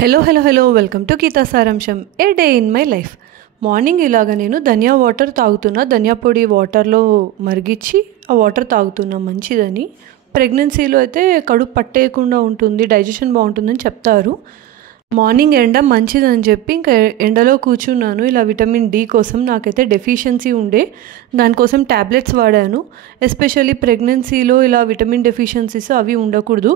Hello welcome to Gita Saramsham a day in my life. Morning ఇలాగ నేను ధనియా water తాగుతున్నా. ధనియా పొడి వాటర్లో మరిగించి ఆ వాటర్ తాగుతున్నా మంచిదని. ప్రెగ్నెన్సీలో అయితే కడుపు పట్టేయకుండా ఉంటుంది, డైజెషన్ బాగుంటుందని చెప్తారు. మార్నింగ్ ఎండ మంచిదని చెప్పి ఇంకా ఎండలో కూర్చున్నాను. ఇలా విటమిన్ డి కోసం నాకైతే డెఫిషియన్సీ ఉండే, దానికోసం ట్యాబ్లెట్స్ వాడాను. ఎస్పెషల్లీ ప్రెగ్నెన్సీలో ఇలా విటమిన్ డెఫిషియన్సీస్ అవి ఉండకూడదు,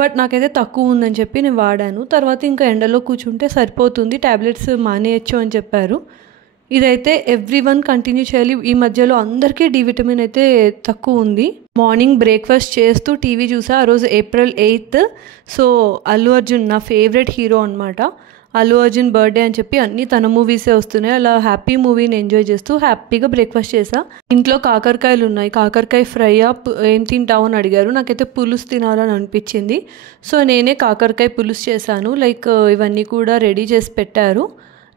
బట్ నాకైతే తక్కువ ఉందని చెప్పి నేను వాడాను. తర్వాత ఇంకా ఎండలో కూర్చుంటే సరిపోతుంది, ట్యాబ్లెట్స్ మానేయచ్చు అని చెప్పారు. ఇదైతే ఎవ్రీవన్ కంటిన్యూ చేయాలి. ఈ మధ్యలో అందరికీ డి విటమిన్ అయితే తక్కువ ఉంది. మార్నింగ్ బ్రేక్ఫాస్ట్ చేస్తూ టీవీ చూసా. ఆ రోజు April 8th. So Allu Arjun నా ఫేవరెట్ హీరో అనమాట. అల్లు అర్జున్ బర్త్డే అని చెప్పి అన్నీ తన మూవీసే వస్తున్నాయి. అలా హ్యాపీ మూవీని ఎంజాయ్ చేస్తూ హ్యాపీగా బ్రేక్ఫాస్ట్ చేసా. ఇంట్లో కాకరకాయలు ఉన్నాయి. కాకరకాయ ఫ్రై ఏం తింటావు అని అడిగారు. నాకైతే పులుసు తినాలని అనిపించింది. సో నేనే కాకరకాయ పులుసు చేశాను. లైక్ ఇవన్నీ కూడా రెడీ చేసి పెట్టారు.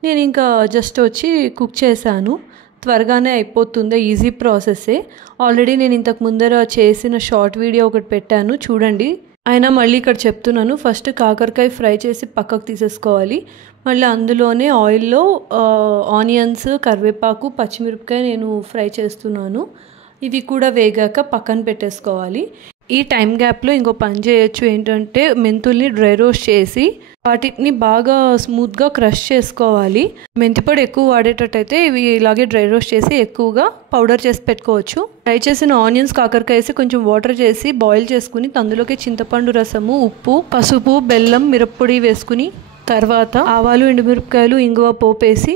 నేను ఇంకా జస్ట్ వచ్చి కుక్ చేశాను. త్వరగానే అయిపోతుంది, ఈజీ ప్రాసెస్సే. ఆల్రెడీ నేను ఇంతకు ముందర చేసిన షార్ట్ వీడియో ఒకటి పెట్టాను, చూడండి. అయినా మళ్ళీ ఇక్కడ చెప్తున్నాను. ఫస్ట్ కాకరకాయ ఫ్రై చేసి పక్కకు తీసేసుకోవాలి. మళ్ళీ అందులోనే ఆయిల్లో ఆనియన్స్, కరివేపాకు, పచ్చిమిరపకాయ నేను ఫ్రై చేస్తున్నాను. ఇవి కూడా వేగాక పక్కన పెట్టేసుకోవాలి. ఈ టైం గ్యాప్లో ఇంకో పని చేయొచ్చు. ఏంటంటే మెంతుల్ని డ్రై రోస్ట్ చేసి వాటిని బాగా స్మూత్గా క్రష్ చేసుకోవాలి. మెంతిపొడి ఎక్కువ వాడేటట్టయితే ఇవి ఇలాగే డ్రై రోస్ట్ చేసి ఎక్కువగా పౌడర్ చేసి పెట్టుకోవచ్చు. ఫ్రై చేసిన ఆనియన్స్, కాకరకాయ వేసి కొంచెం వాటర్ చేసి బాయిల్ చేసుకుని అందులోకి చింతపండు రసము, ఉప్పు, పసుపు, బెల్లం, మిరప్పొడి వేసుకుని తర్వాత ఆవాలు, ఎండుమిరపకాయలు, ఇంగువ పోపేసి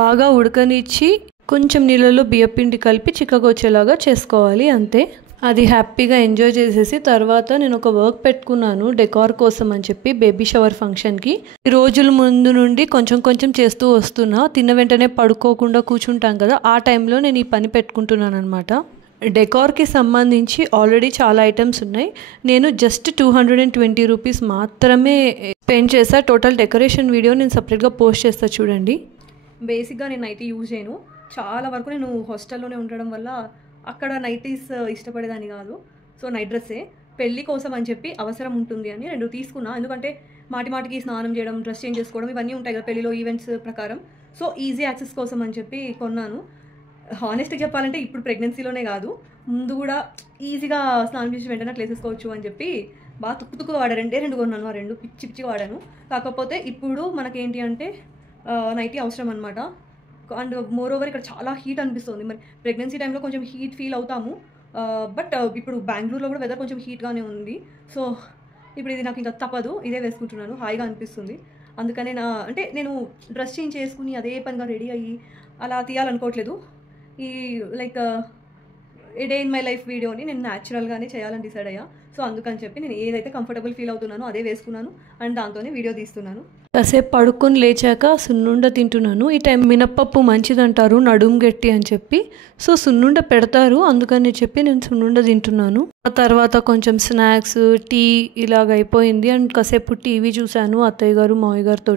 బాగా ఉడకనిచ్చి కొంచెం నీళ్ళలో బియ్యపిండి కలిపి చిక్కగా వచ్చేలాగా చేసుకోవాలి. అంతే. అది హ్యాపీగా ఎంజాయ్ చేసేసి తర్వాత నేను ఒక వర్క్ పెట్టుకున్నాను డెకార్ కోసం అని చెప్పి, బేబీ షవర్ ఫంక్షన్కి. ఈ రోజుల ముందు నుండి కొంచెం కొంచెం చేస్తూ వస్తున్నా. తిన్న వెంటనే పడుకోకుండా కూర్చుంటాం కదా, ఆ టైంలో నేను ఈ పని పెట్టుకుంటున్నాను అనమాట. డెకార్కి సంబంధించి ఆల్రెడీ చాలా ఐటమ్స్ ఉన్నాయి. నేను జస్ట్ 220 రూపీస్ మాత్రమే స్పెండ్ చేసా. టోటల్ డెకరేషన్ వీడియో నేను సపరేట్గా పోస్ట్ చేస్తా, చూడండి. బేసిక్గా నేను నైటీ యూజ్ చేయను. చాలా వరకు నేను హాస్టల్లోనే ఉండడం వల్ల అక్కడ నైటీస్ ఇష్టపడేదాన్ని కాదు. సో నైట్ డ్రెస్సే. పెళ్ళి కోసం అని చెప్పి అవసరం ఉంటుంది అని 2 తీసుకున్నా. ఎందుకంటే మాటికి స్నానం చేయడం, డ్రెస్ చేంజ్ చేసుకోవడం ఇవన్నీ ఉంటాయి కదా పెళ్ళిలో ఈవెంట్స్ ప్రకారం. సో ఈజీ యాక్సెస్ కోసం అని చెప్పి కొన్నాను. హానెస్ట్గా చెప్పాలంటే ఇప్పుడు ప్రెగ్నెన్సీలోనే కాదు, ముందు కూడా ఈజీగా స్నానం చేసి వెంటనే అట్లా వేసేసుకోవచ్చు అని చెప్పి బాగా తుక్కుగా వాడా. 2 కొన్నాను. ఆ 2 పిచ్చిగా వాడాను. కాకపోతే ఇప్పుడు మనకేంటి అంటే నైటీ అవసరం అనమాట. అండ్ మోర్ ఓవర్ ఇక్కడ చాలా హీట్ అనిపిస్తుంది. మరి ప్రెగ్నెన్సీ టైంలో కొంచెం హీట్ ఫీల్ అవుతాము. బట్ ఇప్పుడు బెంగళూరులో కూడా వెదర్ కొంచెం హీట్గానే ఉంది. సో ఇప్పుడు ఇది నాకు ఇంకా తప్పదు, ఇదే వేసుకుంటున్నాను. హాయిగా అనిపిస్తుంది. అందుకనే నేను డ్రెస్ చేంజ్ చేసుకుని అదే పనిగా రెడీ అయ్యి అలా తీయాలనుకోవట్లేదు. ఈ like A day in my life వీడియోని నేను న్యాచురల్గానే చేయాలని డిసైడ్ అయ్యా. సో అందుకని చెప్పి నేను ఏదైతే కంఫర్టబుల్ ఫీల్ అవుతున్నానో అదే వేసుకున్నాను అండ్ దాంతోనే వీడియో తీస్తున్నాను. కాసేపు పడుకొని లేచాక సున్నుండ తింటున్నాను. ఈ టైం మినప్పప్పు మంచిదంటారు, నడుం గట్టి అని చెప్పి. సో సున్నుండ పెడతారు, అందుకని చెప్పి నేను సున్నుండ తింటున్నాను. ఆ తర్వాత కొంచెం స్నాక్స్, టీ ఇలాగ అయిపోయింది. అండ్ కాసేపు టీవీ చూశాను అత్తయ్య గారు, మావయ్య గారితో.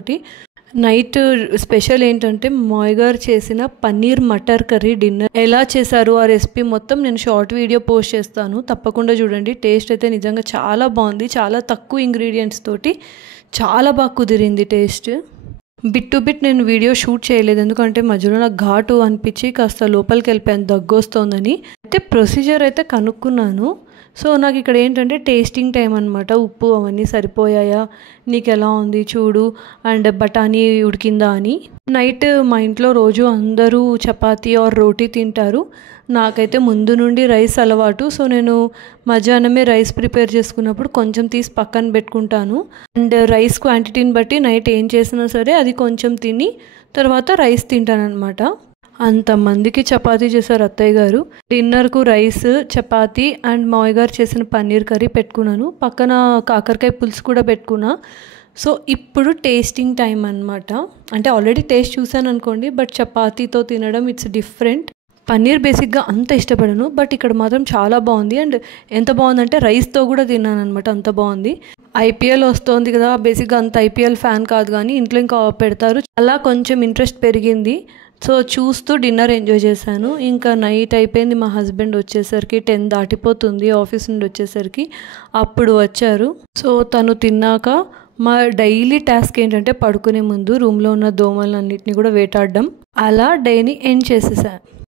నైట్ స్పెషల్ ఏంటంటే మావయ్య గారు చేసిన పన్నీర్ మటర్ కర్రీ డిన్నర్. ఎలా చేశారు ఆ రెసిపీ మొత్తం నేను షార్ట్ వీడియో పోస్ట్ చేస్తాను, తప్పకుండా చూడండి. టేస్ట్ అయితే నిజంగా చాలా బాగుంది. చాలా తక్కువ ఇంగ్రీడియంట్స్ తోటి చాలా బాగా కుదిరింది టేస్ట్. బిట్ టు బిట్ నేను వీడియో షూట్ చేయలేదు, ఎందుకంటే మధ్యలో నాకు ఘాటు అనిపించి కాస్త లోపలికి వెళ్ళిపోయాను, దగ్గు వస్తుందని. అయితే ప్రొసీజర్ అయితే కనుక్కున్నాను. సో నాకు ఇక్కడ ఏంటంటే టేస్టింగ్ టైం అనమాట. ఉప్పు అవన్నీ సరిపోయాయా, నీకు ఎలా ఉంది చూడు, అండ్ బఠానీ ఉడికిందా అని. నైట్ మా ఇంట్లో రోజు అందరూ చపాతీ ఆర్ రోటీ తింటారు. నాకైతే ముందు నుండి రైస్ అలవాటు. సో నేను మధ్యాహ్నమే రైస్ ప్రిపేర్ చేసుకున్నప్పుడు కొంచెం తీసి పక్కన పెట్టుకుంటాను. అండ్ రైస్ క్వాంటిటీని బట్టి నైట్ ఏం చేసినా సరే అది కొంచెం తిని తర్వాత రైస్ తింటాను అనమాట. అంతమందికి చపాతీ చేశారు అత్తయ్య గారు. డిన్నర్కు రైస్, చపాతీ అండ్ మావయ్య గారు చేసిన పన్నీర్ కర్రీ పెట్టుకున్నాను. పక్కన కాకరకాయ పులుసు కూడా పెట్టుకున్నా. సో ఇప్పుడు టేస్టింగ్ టైం అనమాట. అంటే ఆల్రెడీ టేస్ట్ చూసాను అనుకోండి, బట్ చపాతీతో తినడం ఇట్స్ డిఫరెంట్. పన్నీర్ బేసిక్గా అంత ఇష్టపడను, బట్ ఇక్కడ మాత్రం చాలా బాగుంది. అండ్ ఎంత బాగుందంటే రైస్తో కూడా తిన్నాను అనమాట, అంత బాగుంది. ఐపీఎల్ వస్తుంది కదా, బేసిక్గా అంత ఐపీఎల్ ఫ్యాన్ కాదు, కానీ ఇంట్లో ఇంకా పెడతారు, అలా కొంచెం ఇంట్రెస్ట్ పెరిగింది. సో చూస్తూ డిన్నర్ ఎంజాయ్ చేశాను. ఇంకా నైట్ అయిపోయింది. మా హస్బెండ్ వచ్చేసరికి 10 దాటిపోతుంది ఆఫీస్ నుండి వచ్చేసరికి. అప్పుడు వచ్చారు. సో తను తిన్నాక మా డైలీ టాస్క్ ఏంటంటే పడుకునే ముందు రూమ్లో ఉన్న దోమలన్నిటిని కూడా వేటాడడం. అలా డేని ఎండ్ చేసేసాను.